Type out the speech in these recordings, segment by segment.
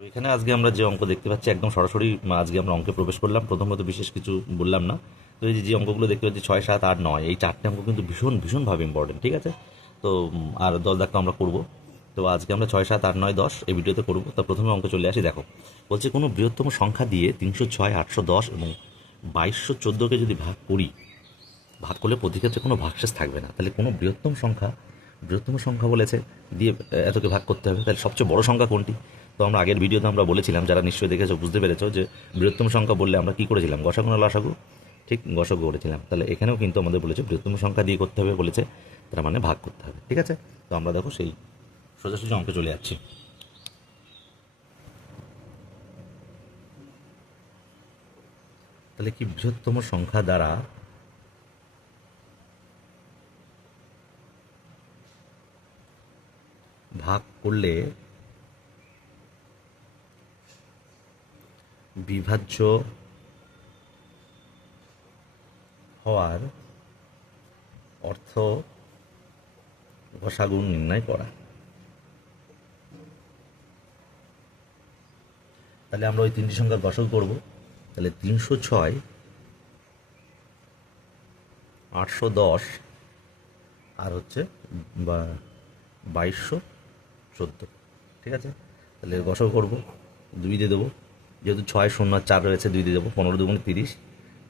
তো এখানে আজকে আমরা যে অঙ্ক দেখতে পাচ্ছি একদম সরাসরি আজকে আমরা অঙ্কে প্রবেশ করলাম। প্রথমত বিশেষ কিছু বললাম না। তো এই যে অঙ্কগুলো দেখতে পাচ্ছি 6, 7, 8, 9 এই চারটে অঙ্ক কিন্তু ভীষণভাবে ইম্পর্টেন্ট, ঠিক আছে? তো আর 10 দাগ তো আমরা করবো। তো আজকে আমরা 6, 7, 8, 9, 10 এই ভিডিওতে করবো। তো প্রথমে অঙ্ক চলে আসি, দেখো। বলছে কোনো বৃহত্তম সংখ্যা দিয়ে 306, 810 এবং 2214কে যদি ভাগ করি, ভাগ করলে প্রতি ক্ষেত্রে কোনো ভাগশেষ থাকবে না। তাহলে কোনো বৃহত্তম সংখ্যা বলেছে দিয়ে এতকে ভাগ করতে হবে, তাহলে সবচেয়ে বড় সংখ্যা কোনটি? তো আমরা আগের ভিডিওতে আমরা বলেছিলাম, যারা নিশ্চয়ই দেখেছো বুঝতে পেরেছো, যে বৃহত্তম সংখ্যা বললে আমরা কী করেছিলাম, গসাগু না লসাগু? ঠিক, গসাগু করেছিলাম। তাহলে এখানেও কিন্তু আমাদের বলেছে বৃহত্তম সংখ্যা দিয়ে করতে হবে বলেছে, তার মানে ভাগ করতে হবে, ঠিক আছে? তো আমরা দেখো সেই সোজাসুজি অঙ্কে চলে যাচ্ছি। তাহলে কি বৃহত্তম সংখ্যা দ্বারা ভাগ করলে বিভাজ্য হওয়ার অর্থ গসাগু নির্ণয় করা। তাহলে আমরা ওই তিনটি সংখ্যার গসাগু করব। তাহলে 306, 810 আর হচ্ছে 2214, ঠিক আছে? তাহলে গসাগু করব, 2 দিয়ে দেবো, যেহেতু 6, 0 আর 4 রয়েছে, 2 দিয়ে দেবো। 15 দুগুণে 30,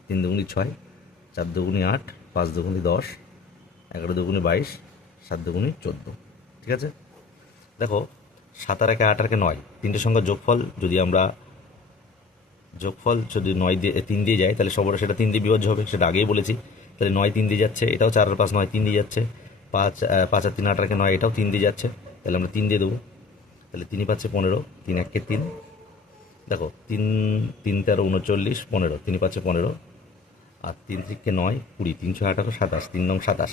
3 দুগুণে 6, 4 দুগুণে 8, 5 দুগুণে 10, 11 দুগুণে 22, 7 দুগুণে 14, ঠিক আছে? দেখো, 7 আর 1, 8 আর 1, 9, তিনটে সংখ্যার যোগফল যদি 9 দিয়ে 3 দিয়ে যায়, তাহলে সবার সেটা 3 দিয়ে বিভাজ্য হবে, সেটা আগেই বলেছি। তাহলে 9 3 দিয়ে যাচ্ছে, এটাও 4 আর 5 9 3 দিয়ে যাচ্ছে, 5 আর 3 8 আর 1 9, এটাও 3 দিয়ে যাচ্ছে। তাহলে আমরা 3 দিয়ে দেবো। তাহলে 3 পাচ্ছে 15, 3 1 3, দেখো 3 3 13 39, 15, 3 পাচ্ছে 15, আর 3 3 9 20, 3 6 18 27, 3 9 27।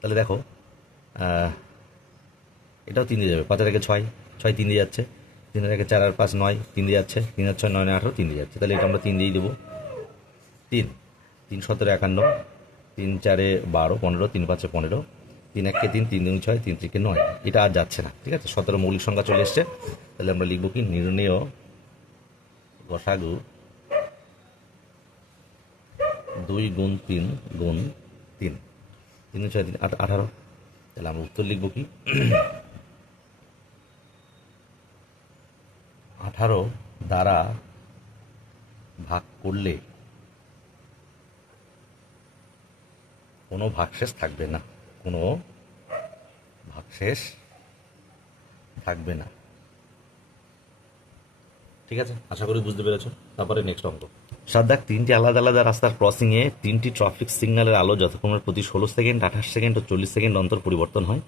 তাহলে দেখো, এটাও 3 দিয়ে যাবে, 5 আর 1 6, 6 3 দিয়ে যাচ্ছে, 3 আর 1 4 আর 5 9 3 দিয়ে যাচ্ছে, 3 আর 6 9 18 3 দিয়ে যাচ্ছে। তাহলে এটা আমরা 3 দিয়েই দেবো। 3 3 17 51, 3 4 12 15, 3 5 15, 3 1 3, 3 2 6, 3 3 9, এটা আর যাচ্ছে না, ঠিক আছে? 17 মৌলিক সংখ্যা চলে এসছে। তাহলে আমরা লিখবো কি, নির্ণেয় গসাগু 2 গুণ 3 গুণ 3, 3 6 3 18। তাহলে আমরা উত্তর লিখবো কি, 18 দ্বারা ভাগ করলে কোনো ভাগশেষ থাকবে না, কোনো ভাগশেষ থাকবে না, ঠিক আছে? আশা করি বুঝতে পেরেছো। তারপরে নেক্সট অঙ্ক। 7 দাগ, 3টি আলাদা আলাদা রাস্তার ক্রসিংয়ে 3টি ট্রাফিক সিগন্যালের আলো যথাক্রমে প্রতি 16 সেকেন্ড, 28 সেকেন্ড ও 40 সেকেন্ড অন্তর পরিবর্তন হয়।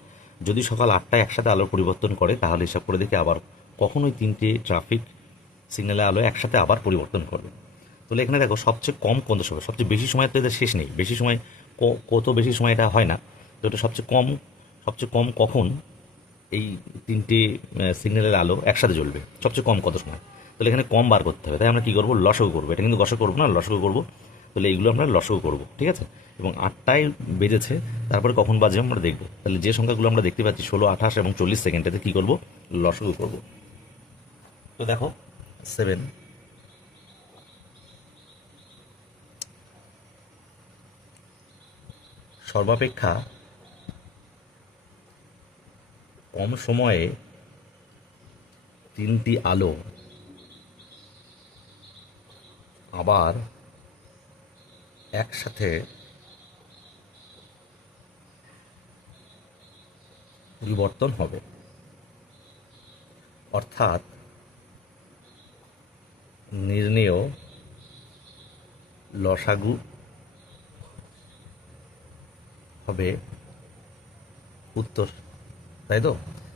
যদি সকাল 8টায় একসাথে আলো পরিবর্তন করে, তাহলে হিসাব করে দেখি আবার কখন ওই 3টি ট্রাফিক সিগন্যালের আলো একসাথে আবার পরিবর্তন করবে। তাহলে এখানে দেখো, সবচেয়ে কম কোন সময়, সবচেয়ে বেশি সময় তো এদের শেষ নেই, বেশি সময় কত বেশি সময় এটা হয় না। তো এটা সবচেয়ে কম কখন এই 3টে সিগন্যালের আলো একসাথে জ্বলবে, সবচেয়ে কম কত সময়? তাহলে এখানে কম বার করতে হবে, তাই আমরা কী করবো, লসাগু করবো। এটা কিন্তু গসাগু করবো না, লসাগু করবো। তাহলে এইগুলো আমরা লসাগু করবো, ঠিক আছে? এবং 8টায় বেজেছে, তারপরে কখন বাজে আমরা দেখবো। তাহলে যে সংখ্যাগুলো আমরা দেখতে পাচ্ছি 16, 28 এবং 40 সেকেন্ডেতে কী করবো, লসাগু করবো। তো দেখো, 7, সর্বাপেক্ষা কম সময়ে 3টি আলো আবার একসাথে পরিবর্তন হবে, অর্থাৎ নির্ণেয় লসাগু হবে উত্তর, তাই তো?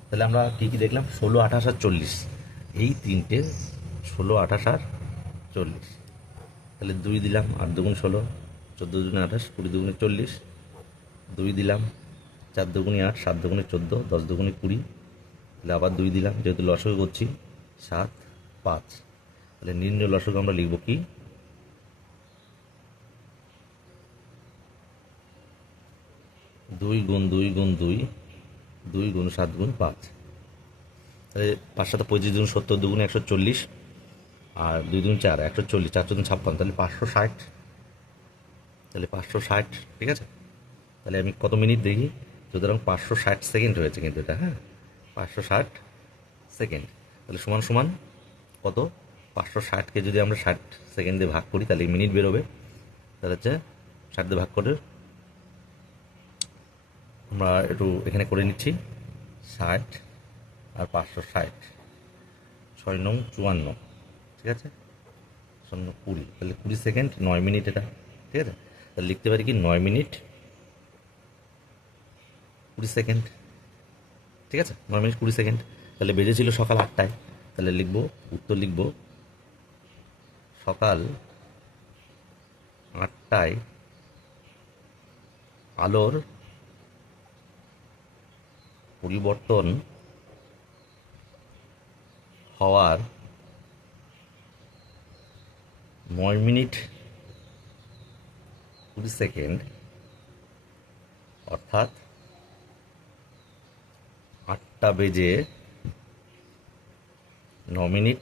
তাহলে আমরা কী কী দেখলাম, 16, 28 আর 40, এই তিনটে 16, 28 আর 40। তাহলে 2 দিলাম, 8 দুগুণ 16, 14 দুগুণে 28, 20 দুগুণে 40, 2 দিলাম, 4 দুগুণে 8, 7 দুগুণে 14, 10 দুগুণে 20। তাহলে আবার 2 দিলাম, যেহেতু লসাগু করছি, 7, 5। তাহলে নির্ণয় লসাগু আমরা লিখব কি, 2 গুণ 2 গুণ 2, 2 গুণ 7 গুণ 5। তাহলে 5 7 25 দুগুণ 70, দুগুণ 140, আর 2 দুগুণ 4, 140, 4 4 56, তাহলে 560। তাহলে 560, ঠিক আছে। তাহলে আমি কত মিনিট দেখি, সুতরাং 560 সেকেন্ড হয়েছে কিন্তু এটা, হ্যাঁ 560 সেকেন্ড। তাহলে সমান সমান কত, 560কে যদি আমরা 60 সেকেন্ডে ভাগ করি তাহলে মিনিট বেরোবে। তাহলে হচ্ছে 60 দিয়ে ভাগ করে আমরা একটু এখানে করে নিচ্ছি, 60 আর 560, 6 নং 54, ঠিক আছে, 20, তাহলে 20 সেকেন্ড 9 মিনিট এটা, ঠিক আছে। তাহলে লিখতে পারি কি 9 মিনিট 20 সেকেন্ড, ঠিক আছে, 9 মিনিট 20 সেকেন্ড। তাহলে বেজেছিল সকাল 8টায়, তাহলে লিখবো, উত্তর লিখবো সকাল 8টায় আলোর পরিবর্তন হওয়ার 9 মিনিট 20 সেকেন্ড, অর্থাৎ 8টা বেজে 9 মিনিট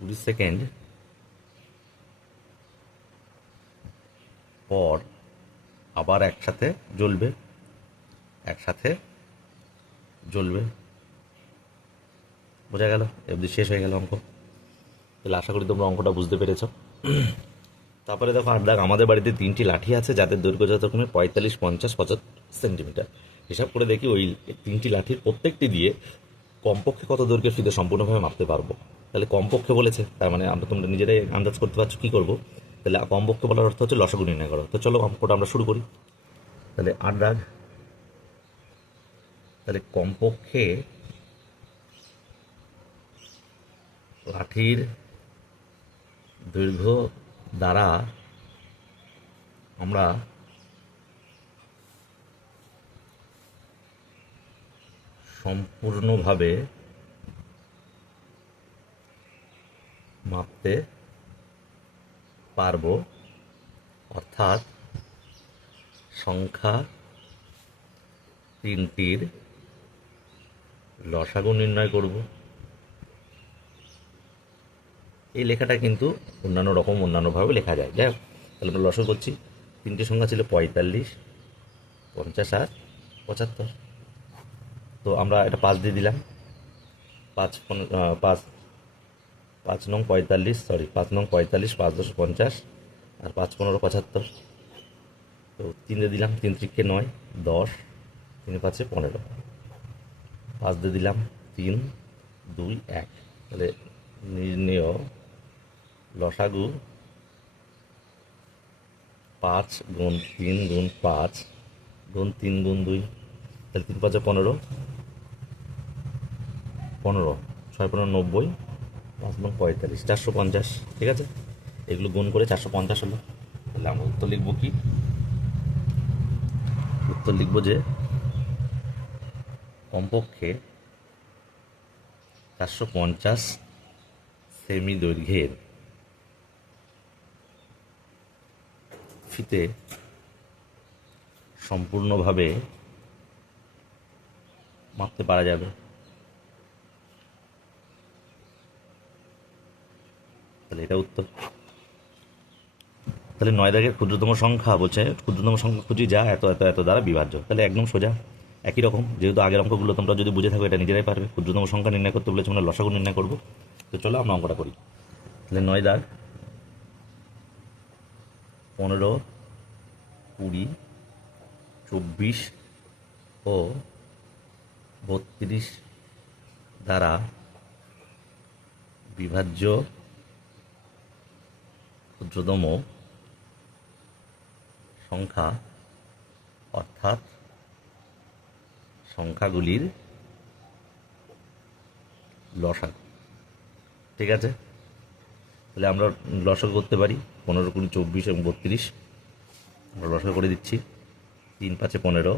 20 সেকেন্ড পর আবার একসাথে জ্বলবে, বোঝা গেল, এবার শেষ হয়ে গেল অঙ্ক। তাহলে আশা করি তোমরা অঙ্কটা বুঝতে পেরেছ। তারপরে দেখো 8 দাগ, আমাদের বাড়িতে 3টি লাঠি আছে যাদের দৈর্ঘ্য যথাক্রমে 45, 50, 75 সেন্টিমিটার। হিসাব করে দেখি ওই 3টি লাঠির প্রত্যেকটি দিয়ে কমপক্ষে কত দৈর্ঘ্যের ফিতে সম্পূর্ণভাবে মাপতে পারবো। তাহলে কমপক্ষে বলেছে, তার মানে আমরা, তোমরা নিজেরাই আন্দাজ করতে পারছো কী করবো। তাহলে কমপক্ষে বলার অর্থ হচ্ছে লসাগু নির্ণয় করো। তো চলো অঙ্কটা আমরা শুরু করি। তাহলে 8 দাগ, তাহলে কমপক্ষে লাঠির দৈর্ঘ্য দ্বারা আমরা সম্পূর্ণভাবে মাপতে পারবো, অর্থাৎ সংখ্যা 3টির লসাগু নির্ণয় করব। এই লেখাটা কিন্তু অন্যান্যভাবে লেখা যায়। যাই হোক, তাহলে আমরা লসাগু করছি। 3টি সংখ্যা ছিল 45, 50 আর 75। তো আমরা এটা 5 দিয়ে দিলাম, 5 নং 45, 5 নং 45, 5 10 50, আর 5 15 75। তো 3 দিয়ে দিলাম, 3 3 9, 10, 3 5 15, 5 দিয়ে দিলাম, 3 2 1। তাহলে নির্ণেয় লসাগু 5 গুণ 3 গুণ 5 গুণ 3 গুণ 2। তাহলে 3 5 15, 15, 6 15 90, 5 নং 45, 450, ঠিক আছে। এগুলো গুণ করে 450 হলো। তাহলে আমরা উত্তর লিখবো কি, উত্তর লিখব যে কমপক্ষে 450 সেমি দৈর্ঘ্যের ফিতে সম্পূর্ণভাবে মাপতে পারা যাবে। তাহলে এটা উত্তর। তাহলে 9 দাগের ক্ষুদ্রতম সংখ্যা বলছে, ক্ষুদ্রতম সংখ্যা খুঁজি যা এত এত এত দ্বারা বিভাজ্য। তাহলে একদম সোজা, একই রকম, যেহেতু আগের অঙ্কগুলো তোমরা যদি বুঝে থাকো এটা নিজেরাই পারবে। ক্ষুদ্রতম সংখ্যা নির্ণয় করতে বলেছে, আমরা লসাগু নির্ণয় করবো। তো চলো আমরা অঙ্কটা করি। তাহলে 9 দাগ, 15, 20, 24 ও 32 দ্বারা বিভাজ্য ক্ষুদ্রতম সংখ্যা, অর্থাৎ সংখ্যাগুলির লসাগু, ঠিক আছে। তাহলে আমরা লসাগু করতে পারি 15, 20, 24 এবং 32। আমরা লসাগু করে দিচ্ছি। 3 5 15,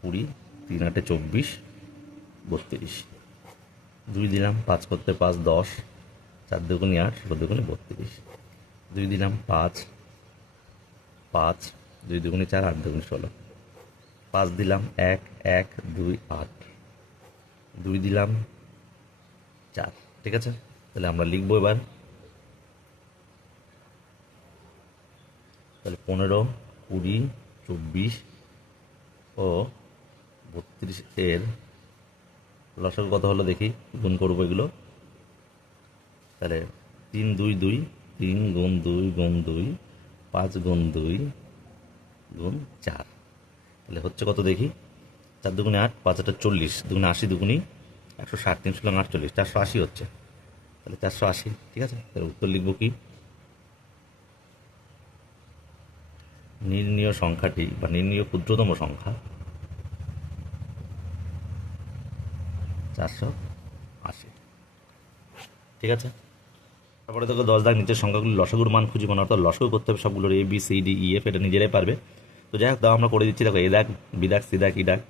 20, 3 8 24, 32। 2 দিলাম, 5 করতে 5 10, 4 দুগুণে 8, 16 দুগুণে 32। 2 দিলাম, 5 5, 2 দুগুণে 4, 8 দুগুণে 16। 5 দিলাম 1 1 2 8, 2 দিলাম 4। ঠিক আছে, তাহলে আমরা লিখবো এবার, তাহলে 15 20 24 ও 32 এর লসাগু কত হলো দেখি, গুণ করবো এগুলো। তাহলে 3 2 2, 3 গুণ 2 গুণ 2, 5 গুণ 2 গুণ 4, তাহলে হচ্ছে কত দেখি, 4 দুগুণে 8, 5 8 40, দুগুণে 80, দুগুণি 160, 3 ষোলো 48, 480 হচ্ছে। তাহলে 480। ঠিক আছে, তাহলে উত্তর লিখবো কি, নির্ণীয় সংখ্যাটি বা নির্ণীয় ক্ষুদ্রতম সংখ্যা 480। ঠিক আছে, তারপরে তোকে 10 দাগ নিচের সংখ্যাগুলি লসাগুর মান খুঁজে বানানো, অর্থাৎ লসাগু করতে হবে সবগুলোর A B C D E F, এটা নিজেরাই পারবে। তো যাই হোক, তাও আমরা করে দিচ্ছি। দেখো এ দাগ, বি দাগ, সি দাগ, ই দাগ,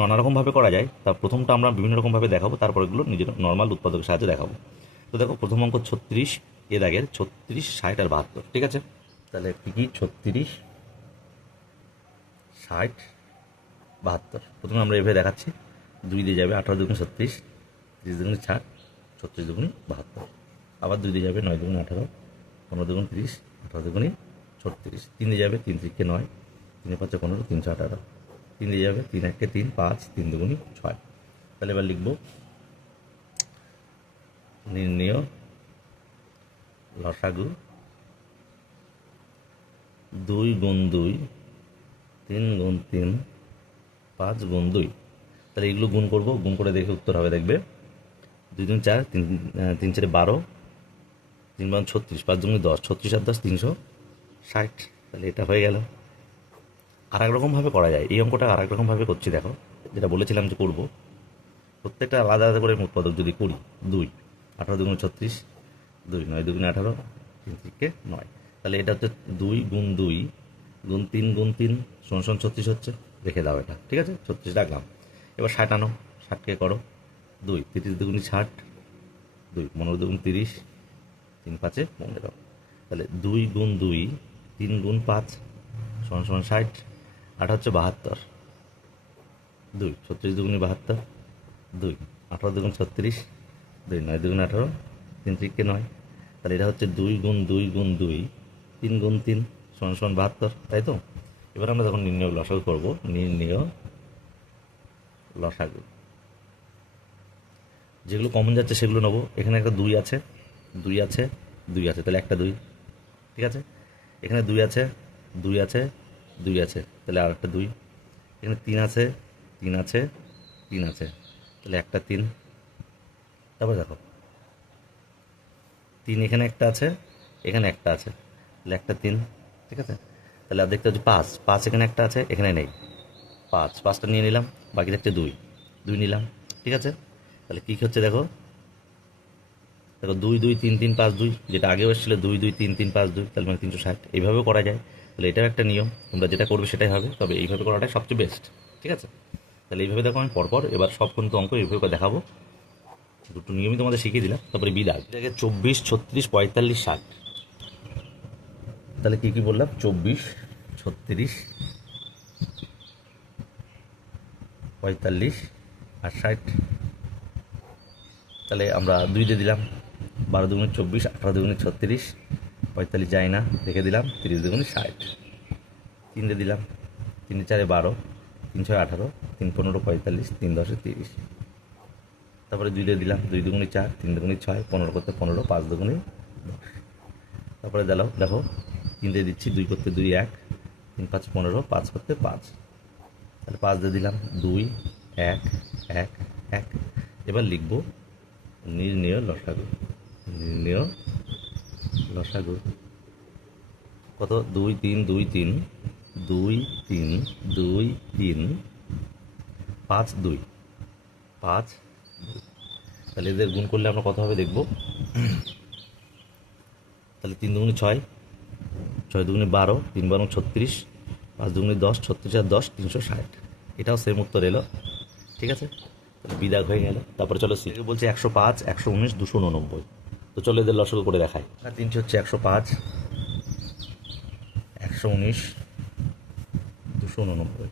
নানা রকমভাবে করা যায়। তা প্রথমটা আমরা বিভিন্ন রকমভাবে দেখাবো, তারপরে এগুলো নিজের নর্মাল উৎপাদকের সাহায্যে দেখাবো। তো দেখো প্রথম অঙ্ক 36, এ দাগের 36 60 আর 72। ঠিক আছে, তাহলে কি কি, 36 60 72। প্রথমে আমরা এভাবে দেখাচ্ছি, 2 দিয়ে যাবে 18 দুগুণ 36, 30 দুগুণ 60, 36 দুগুণ 72। আবার 2 দিয়ে যাবে 9 দুগুণ 18, 15 দুগুণ 30, 18 দুগুণে 36। 3 দিয়ে যাবে 3 3 9, 3 5 15, 318। 3 দিয়ে যাবে 3 1 3 5, 3 দুগুণে 6। তাহলে এবার লিখব, নির্ণেয় লসাগু 2 গুণ 2, 3 গুণ 3, 5 গুণ 2। তাহলে এগুলো গুণ করব, গুণ করে দেখে উত্তর হবে। দেখবে 2 2 4, 3 4 12, 3 5 36, 5 2 10, 36 আর 10 360। তাহলে এটা হয়ে গেল। আর এক রকমভাবে করা যায় এই অঙ্কটা, আর এক রকমভাবে করছি। দেখো যেটা বলেছিলাম যে করব, প্রত্যেকটা আলাদা আলাদা করে উৎপাদক যদি করি, 2 18 দুগুণ 36, 2 9 দুগুণ 18, 3 থেকে 9। তাহলে এটা হচ্ছে 2 গুণ 2 গুণ 3 গুণ 3 সমান 36 হচ্ছে। রেখে দাও এটা। ঠিক আছে, 36 রাখলাম। এবার 60 আনো, 60কে করো 2, 30 দুগুণ 60, 2 15 দুগুণ 30, 3 5 15। তাহলে 2 গুণ 2, 3 গুণ 5 সমান 60, 8 হচ্ছে 72, 2 36 দুগুণে 72, 2 18 দুগুণ 36, 2 9 দুগুণ 18, 3 থেকে 9। তাহলে এটা হচ্ছে 2 গুণ 2 গুণ 2, 3 গুণ 3 সমান 72, তাই তো। এবার আমরা যখন নির্ণয় লসাগু করবো, নির্ণয় লসাগু যেগুলো কমন যাচ্ছে সেগুলো নেবো। এখানে একটা 2 আছে, 2 আছে, 2 আছে, তাহলে একটা 2। ঠিক আছে, এখানে 2 আছে, 2 আছে, 2 আছে, তাহলে আর একটা 2। এখানে 3 আছে, 3 আছে, 3 আছে, তাহলে একটা 3। তারপর দেখো 3 এখানে একটা আছে, এখানে একটা আছে, তাহলে একটা 3। ঠিক আছে, তাহলে আর দেখতে হচ্ছে 5, 5 এখানে একটা আছে, এখানে নেই, 5টা নিয়ে নিলাম, বাকি থাকছে 2 নিলাম। ঠিক আছে, তাহলে কী হচ্ছে দেখো, 2 2 3 3 5 2, যেটা আগেও এসেছিলো 2 2 3 3 5 2, তাহলে মানে 360। এইভাবেও করা যায়। তাহলে এটাও একটা নিয়ম, তোমরা যেটা করবে সেটাই হবে, তবে এইভাবে করাটাই সবচেয়ে বেস্ট। ঠিক আছে, তাহলে এইভাবে দেখো, আমি পরপর এবার সব কিন্তু অঙ্ক এইভাবে করে দেখাবো। দুটো নিয়মই তোমাদের শিখিয়ে দিলাম। তারপরে বিদাগ, এটাকে 24 36 45 60। তাহলে কী কী বললাম, 24 36 45 আর 60। তাহলে আমরা 2 দিয়ে দিলাম, 12 দুগুণে 24, 18 দুগুণে 36, 45 যায় না, রেখে দিলাম, 30 দুগুণে 60। 3 দিয়ে দিলাম, 3 4 12, 3 6 18, 3 15 45, 3 10 30। তারপরে 2 দিয়ে দিলাম, 2 দুগুণে 4, 3 দুগুণে 6, 15 করতে 15, 5 দুগুণে 10। তারপরে দেখো 3 দিয়ে দিচ্ছি, 2 করতে 2 1, 3 5 15, 5 করতে 5। তাহলে 5 দিয়ে দিলাম, 2 1 1 1। এবার লিখবো নির্ণেয় লসাগু। নির্ণেয় লসাগু কত, 2 3 2 3, 2 3 2 3, 5 2 5 2। তাহলে এদের গুণ করলে আমরা কত হবে দেখব। তাহলে 3 দুগুণে 6, 6 দুগুণে 12, 3 12 36, 5 দুগুণে 10, 36 আর 10 360। এটাও সেম উত্তর এলো। ঠিক আছে, তাহলে বিদাগ হয়ে গেল। তারপরে চলো সি বলছে 105 119 289। তো চলো এদের লসাগু করে দেখাই। তিনটি হচ্ছে 105 119 289।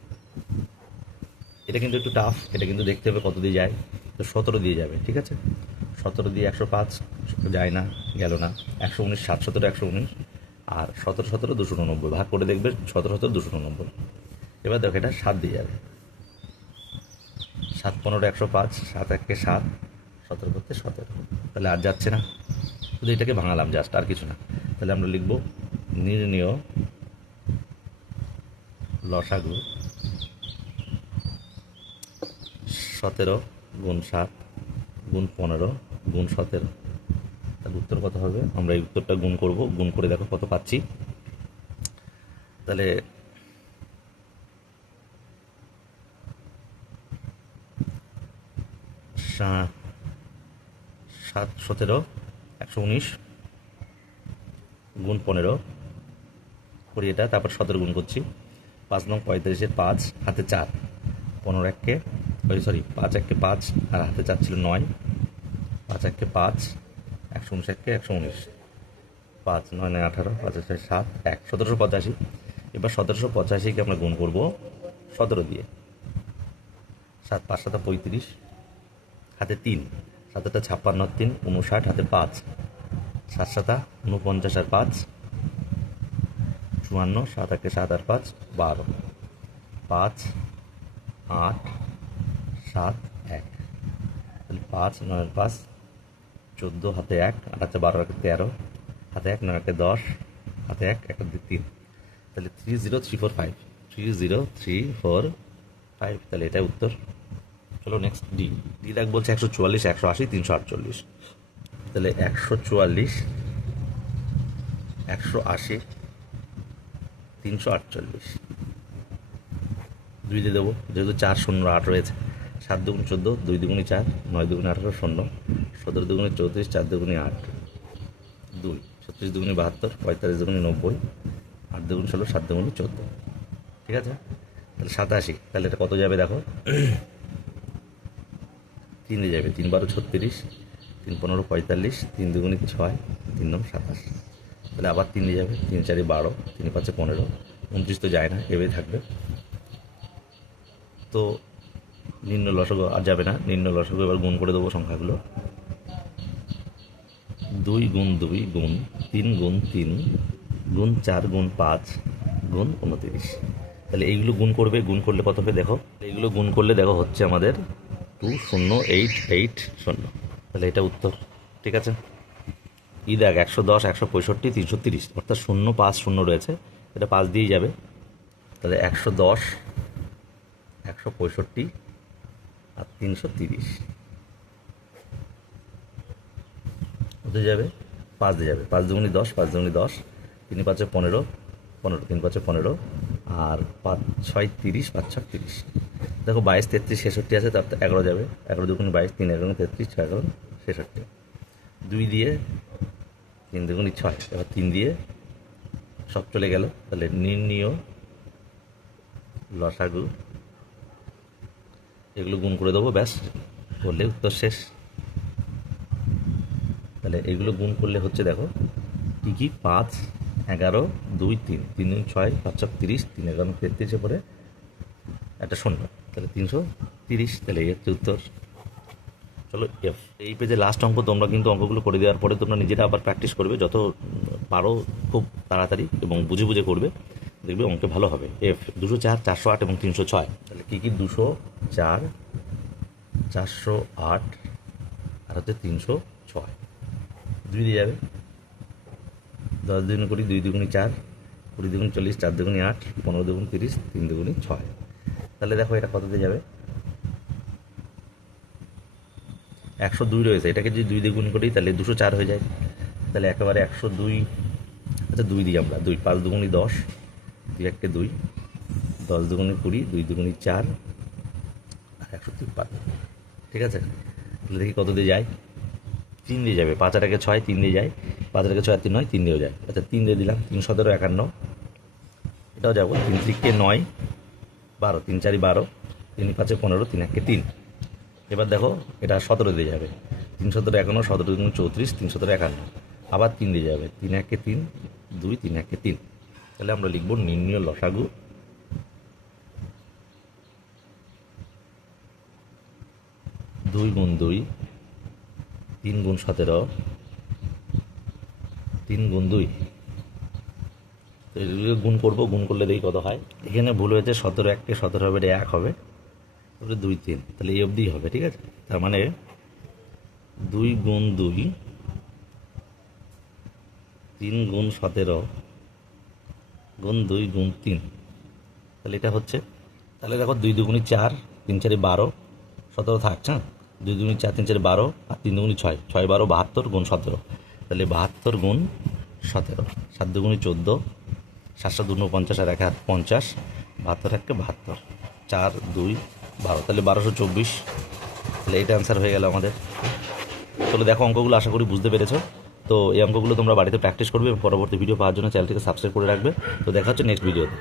এটা কিন্তু একটু টাফ, এটা কিন্তু দেখতে হবে কত দিয়ে যায়। তো 17 দিয়ে যাবে, ঠিক আছে। 17 দিয়ে 105 যায় না, গেল না। 119, 7 17 119, আর 17 17 289, ভাগ করে দেখবে 17 17 289। এবার দেখো এটা 7 দিয়ে যাবে, 7 15 105, 7 1 7, 17 করতে 17, তাহলে আর যাচ্ছে না। শুধু এটাকে ভাঙালাম জাস্ট, আর কিছু না। তাহলে আমরা লিখব নির্ণেয় লসাগু 17 গুণ 7 গুণ 15 গুণ 17। তাহলে উত্তর কত হবে? আমরা এই উত্তরটা গুণ করব, গুণ করে দেখো কত পাচ্ছি। তাহলে 7 17 119 গুণ 15 করি এটা, তারপর 17 গুণ করছি। 5 নং 35-এর 5, হাতে 4, 15 এককে, সরি 5 এককে 5, আর হাতে 4 ছিল 9, 5 এককে 5, 119 এককে 119, 5 9 9 18, 5 6 7 1, 1785। এবার 1785-কে আমরা গুণ করব 17 দিয়ে। 7 5 7 35, হাতে 3, 7 7 56 3 59, হাতে 5, 7 7 49 আর 5 54, 7 1 7 আর 5 12, 5 8 7 1, তাহলে 5 9 5 14, হাতে 1, 8 12 13, হাতে 1 9 10, হাতে 1 1 3, তাহলে 30345, 30345, তাহলে এটাই উত্তর। চলো নেক্সট ডি। ডি দাগ বলছে 144 180 348, তাহলে 144 180 348, 2 দিয়ে দেবো, যেহেতু 4 0 8 রয়েছে। 7 দুগুণ 14, 2 দুগুণে 4, 9 দুগুণে 18 0, 17 দুগুণে 34, 4 দুগুণে 8, 2 36 দুগুণে 72, 45 দুগুণে 90, 8 দুগুণ 16, 7 দুগুণে 14, ঠিক আছে। তাহলে 87, তাহলে এটা কত যাবে দেখো, 3 দিয়ে যাবে, 3 12 36, 3 15 45, 3 দুগুণে 6, 3 9 27, তাহলে আবার 3 দিয়ে যাবে, 3 4 12, 3 5 15, 29 তো যায় না, এভাবে থাকবে। তো নিম্ন লসাগু আর যাবে না, নিম্ন লসাগু এবার গুণ করে দেবো সংখ্যাগুলো। 2 গুণ 2 গুণ 3 গুণ 3 গুণ 4 গুণ 5 গুণ 29, তাহলে এইগুলো গুণ করবে, গুণ করলে কত হবে দেখো, এইগুলো গুণ করলে দেখো হচ্ছে আমাদের 20880, তাহলে এটা উত্তর, ঠিক আছে। ই দেখ 110 165 330, অর্থাৎ 0 5 0 রয়েছে, এটা 5 দিয়েই যাবে। তাহলে 110 165 আর 330 হতে যাবে, 5 দিয়ে যাবে, 5 দুগুণি 10, 5 দুগুণি 10, 3 5 15, 15 3 5 15, আর 5 6 30, 5 6 30, দেখো 22 33 66 আছে, তার তো 11 যাবে, 11 দুগুণি 22, 3 11 33, 6 11 66, 2 দিয়ে 3 দুগুণি 6, এবার 3 দিয়ে সব চলে গেল। তাহলে নির্ণীয় লসাগু, এগুলো গুণ করে দেবো, ব্যাস করলে উত্তর শেষ। তাহলে এগুলো গুণ করলে হচ্ছে দেখো কী কী, 5 11 2 3, 3 2 6, 5 6 30, 3 11 33, পরে একটা 0, তাহলে 330, তাহলে এই হচ্ছে উত্তর। চলো এফ। এই পেজে লাস্ট অঙ্ক, তোমরা কিন্তু অঙ্কগুলো করে দেওয়ার পরে তোমরা নিজেরা আবার প্র্যাকটিস করবে, যত পারো খুব তাড়াতাড়ি এবং বুঝে বুঝে করবে, দেখবে অঙ্কে ভালো হবে। এফ 204 408 এবং 306, তাহলে কী কী, 204 408 আর হচ্ছে 306, 2 দিয়ে যাবে, 10 দুগুণ 20, 2 দুগুণি 4, 20 দুগুণ 40, 4 দুগুণি 8, 15 দুগুণ 30, 3 দুগুণি 6, তাহলে দেখো এটা কত দিয়ে যাবে, 102 রয়েছে, এটাকে যদি 2 দিয়ে গুণ করি তাহলে 204 হয়ে যায়, তাহলে একেবারে 102, আচ্ছা 2 দিই আমরা, 2 5 দুগুণি 10, 2 1 2, 10 দুগুণি 20, 2 দুগুণি 4, আর 153, ঠিক আছে। তাহলে দেখি কত দিয়ে যায়, 3 দিয়ে যাবে, 5 আর 1 6, 3 দিয়ে যায়, 5 আর 1 6 আর 3 9, 3 দিয়েও যায়, আচ্ছা 3 দিয়ে দিলাম, 3 17 51, এটাও যাবো, 3 3 9 12, 3 4 12, 3 5 15, 3 1 3, এবার দেখো এটা 17 দিয়ে যাবে, 3 17 51, 17 দুগুণ 34, 3 17 51, আবার 3 দিয়ে যাবে, 3 1 3 2, 3 1 3, তাহলে আমরা লিখব নির্ণীয় লসাগু 2 গুণ 2, 3 গুণ 17, 3 গুণ 2। তো এগুলো গুণ করবো, গুণ করলে দেখি কত হয়। এখানে ভুল হয়েছে, 17 1 17 হবে, এটা 1 হবে, তারপরে 2 3, তাহলে এই অবধিই হবে, ঠিক আছে। তার মানে 2 গুণ 2, 3 গুণ 17 গুণ 2 গুণ 3, তাহলে এটা হচ্ছে, তাহলে দেখো 2 দুগুণি 4, 3 4 12, 17 থাকছে না, 2 দুগুণি 4 3 4 12 আর 3 দুগুণি 6, 6 12 72 গুণ 17, তাহলে 72 গুণ 17, 7 দুগুণি 14, 7 7 2 50 আর 1 50, 72 1 72, 4 2 12, তাহলে 1224, তাহলে এটা অ্যান্সার হয়ে গেল আমাদের। তাহলে দেখো অঙ্কগুলো আশা করি বুঝতে পেরেছো। তো এই অঙ্কগুলো তোমরা বাড়িতে প্র্যাকটিস করবে এবং পরবর্তী ভিডিও পাওয়ার জন্য চ্যানেলটিকে সাবস্ক্রাইব করে রাখবে। তো দেখা হচ্ছে নেক্সট ভিডিওতে।